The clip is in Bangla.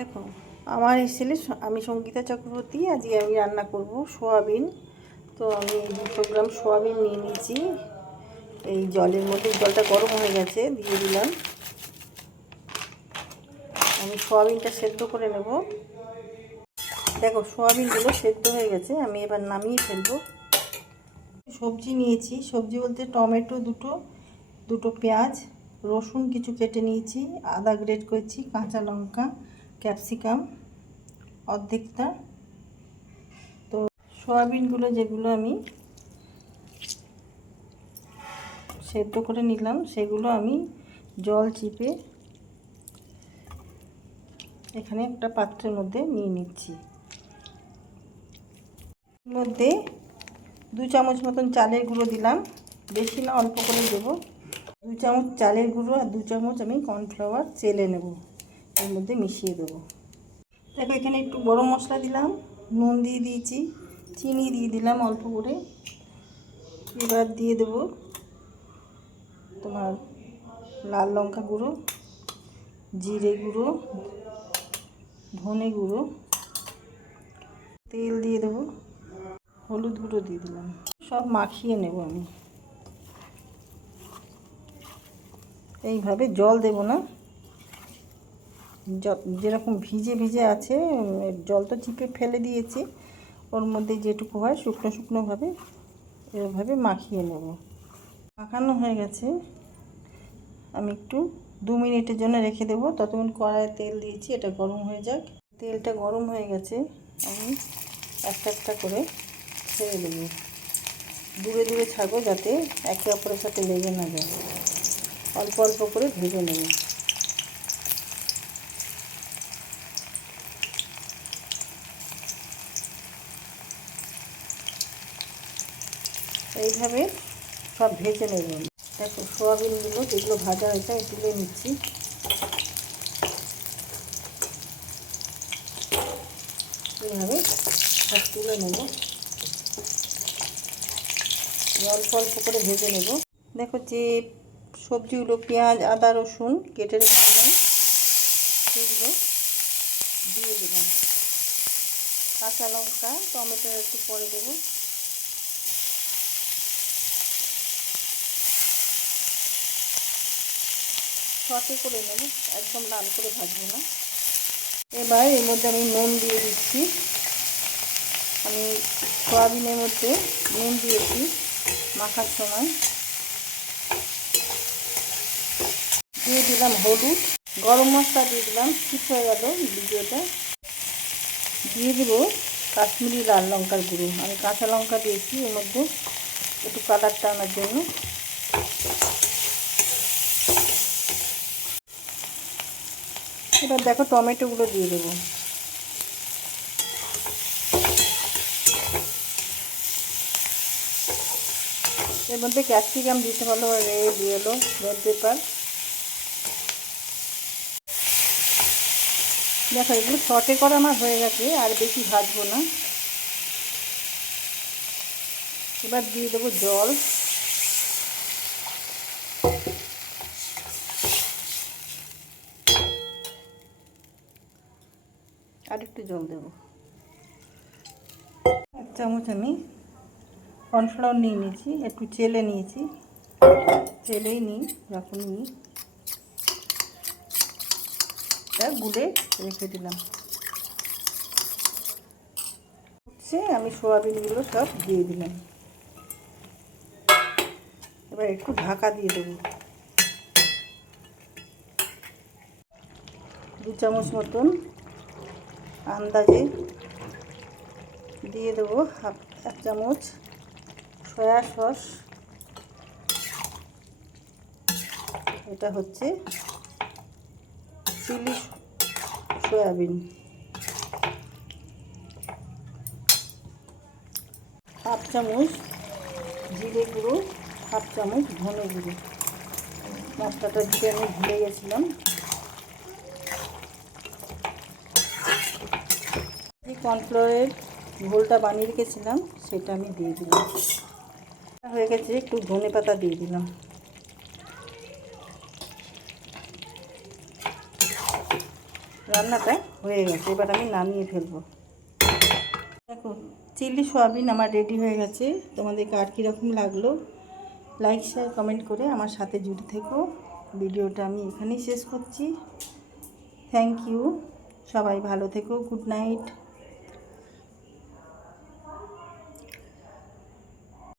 দেখো, আমার ছেলে আমি সঙ্গীতা চক্রবর্তী। আজকে আমি রান্না করব সোয়াবিন। তো আমি 200 গ্রাম সোয়াবিন নিয়ে নিয়েছি। এই জলের মধ্যে জলটা গরম হয়ে গেছে, দিয়ে দিলাম। আমি সোয়াবিনটা সেদ্ধ করে নেব। দেখো, সোয়াবিনগুলো সেদ্ধ হয়ে গেছে, আমি এবার নামিয়ে ফেলবো। সবজি নিয়েছি, সবজি বলতে টমেটো দুটো পেঁয়াজ, রসুন কিছু কেটে নিয়েছি, আদা গ্রেট করেছি, কাঁচা লঙ্কা, ক্যাপসিকাম অর্ধেকটা। তো সোয়াবিনগুলো যেগুলো আমি সেদ্ধ করে নিলাম, সেগুলো আমি জল চিপে এখানে একটা পাত্রের মধ্যে নিয়ে নিচ্ছি। এর মধ্যে 2 চামচ মতন চালের গুঁড়ো দিলাম, বেশি না, অল্প করে দেবো। 2 চামচ চালের গুঁড়ো আর 2 চামচ আমি কর্নফ্লাওয়ার চেলে নেব, এর মধ্যে মিশিয়ে দেবো। দেখো, এখানে একটু গরম মশলা দিলাম, নুন দিয়ে দিয়েছি, চিনি দিয়ে দিলাম অল্প করে। এবার দিয়ে দেবো তোমার লাল লঙ্কা গুঁড়ো, জিরে গুঁড়ো, ধনে গুঁড়ো, তেল দিয়ে দেবো, হলুদ গুঁড়ো দিয়ে দিলাম। সব মাখিয়ে নেব আমি। এইভাবে জল দেব না, যেরকম ভিজে ভিজে আছে, জল তো চিপে ফেলে দিয়েছি, ওর মধ্যে যেটুকু হয় শুকনো শুকনোভাবে এভাবে মাখিয়ে নেব। মাখানো হয়ে গেছে, আমি একটু 2 মিনিটের জন্য রেখে দেবো। ততক্ষণ কড়াইয়ে তেল দিয়েছি, এটা গরম হয়ে যাক। তেলটা গরম হয়ে গেছে, আমি একটা একটা করে ছেড়ে দেবো। দূরে দূরে ছাড়বো, যাতে একে অপরের সাথে লেগে না যায়। অল্প অল্প করে ভেজে নেব। এইভাবে সব ভেজে নেব। দেখো, সোয়াবিনগুলো যেগুলো ভাজা হয়েছে আমি তুলে নিচ্ছি। এইভাবে সব তুলে নেব, অল্প অল্প করে ভেজে নেব। দেখো, যে সবজিগুলো পেঁয়াজ আদা রসুন কেটে রেখেছিলাম সেগুলো দিয়ে দিলাম। কাঁচা লঙ্কা টমেটো একটু পরে দেবো। সটে করে নেব, একদম লাল করে ভাজবো না। এবার এর মধ্যে আমি নুন দিয়ে দিচ্ছি। আমি সয়াবিনের মধ্যে নুন দিয়েছি মাখার সময়। দিয়ে দিলাম হলুদ, গরম মশলা দিয়ে দিলাম। ঠিক হয়ে গেল ভিডিওটা। দিয়ে দেবো কাশ্মীরি লাল লঙ্কার গুঁড়ো। আমি কাঁচা লঙ্কা দিয়েছি এর মধ্যে একটু কালারটা আনার জন্য। এবার দেখো, টমেটোগুলো দিয়ে দেবো। এর মধ্যে ক্যাপসিকাম দিতে ভালো, রেড ইয়েলো রেড পেপার। দেখো, এগুলো সটে করা আমার হয়ে গেছে, আর বেশি ভাজবো না। এবার দিয়ে দেবো জল। আর একটু জল দেবো। 1 চামচ আমি কর্নফ্লাওয়ার নিয়ে নিয়েছি, একটু চেলে নিয়েছি। চেলেই নিই, যখন নিই এটা গুলে রেখে দিলাম। আমি সোয়াবিনগুলো সব দিয়ে দিলাম। এবার একটু ঢাকা দিয়ে দেবো। 2 চামচ মতন আন্দাজে দিয়ে দেবো। 1 চামচ সয়া সস। এটা হচ্ছে চিলি সয়াবিন। 1/2 চামচ জিরে গুঁড়ো, 1/2 চামচ ধনে গুঁড়ো। মশলাটা দিতে আমি ভুলে গেছিলাম। যে কর্নফ্লাওয়ারের ঘোলটা বানিয়ে রেখেছিলাম সেটা আমি দিয়ে দিলাম। হয়ে গেছে, একটু ধনে পাতা দিয়ে দিলাম। রান্নাটা হয়ে গেছে, এবার আমি নামিয়ে ফেলবো। দেখো চিলি সয়াবিন আমার রেডি হয়ে গেছে। তোমাদেরকে আর কীরকম লাগলো লাইক শেয়ার কমেন্ট করে আমার সাথে জুড়ে থেকো। ভিডিওটা আমি এখানেই শেষ করছি। থ্যাংক ইউ, সবাই ভালো থেকো, গুড নাইট।